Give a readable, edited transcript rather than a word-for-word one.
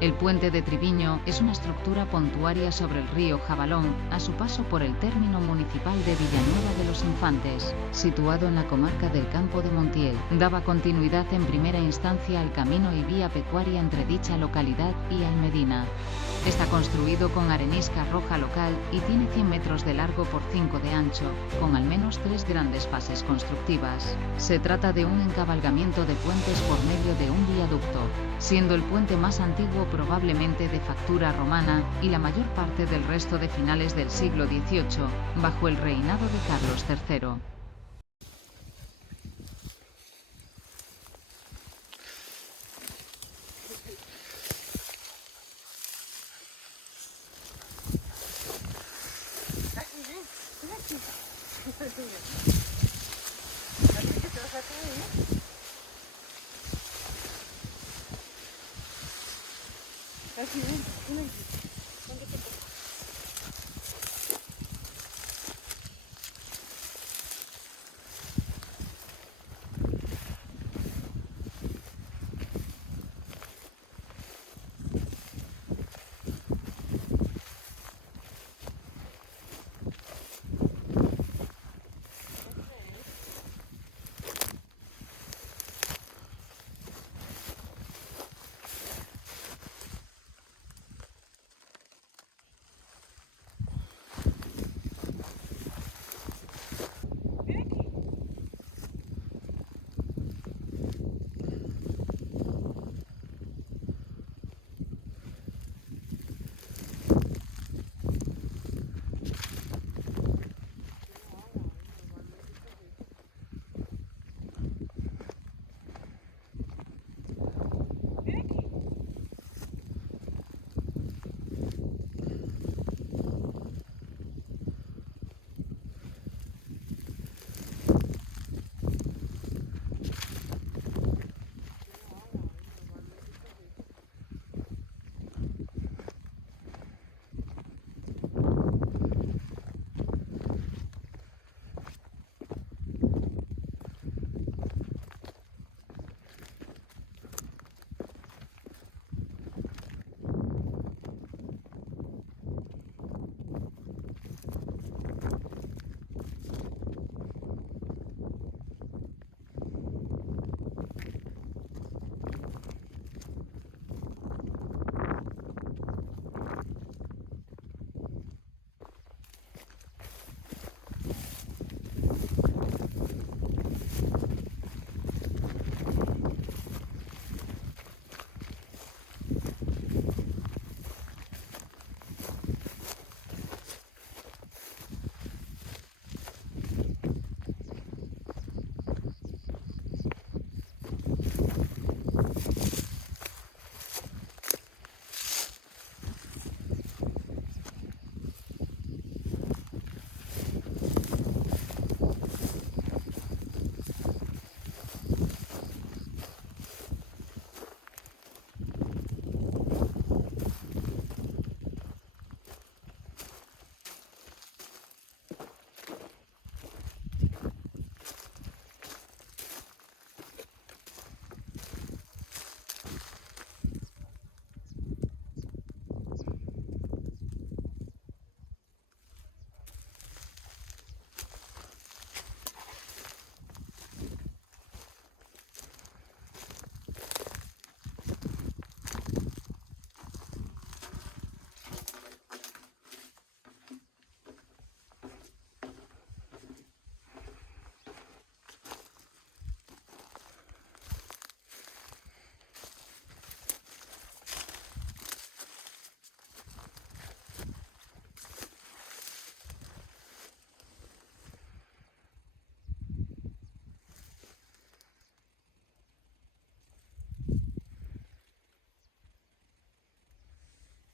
El puente de Triviño es una estructura pontuaria sobre el río Jabalón, a su paso por el término municipal de Villanueva de los Infantes, situado en la comarca del Campo de Montiel. Daba continuidad en primera instancia al camino y vía pecuaria entre dicha localidad y Almedina. Está construido con arenisca roja local y tiene 100 metros de largo por 5 de ancho, con al menos 3 grandes fases constructivas. Se trata de un encabalgamiento de puentes por medio de un viaducto, siendo el puente más antiguo probablemente de factura romana y la mayor parte del resto de finales del siglo XVIII, bajo el reinado de Carlos III. Aquí,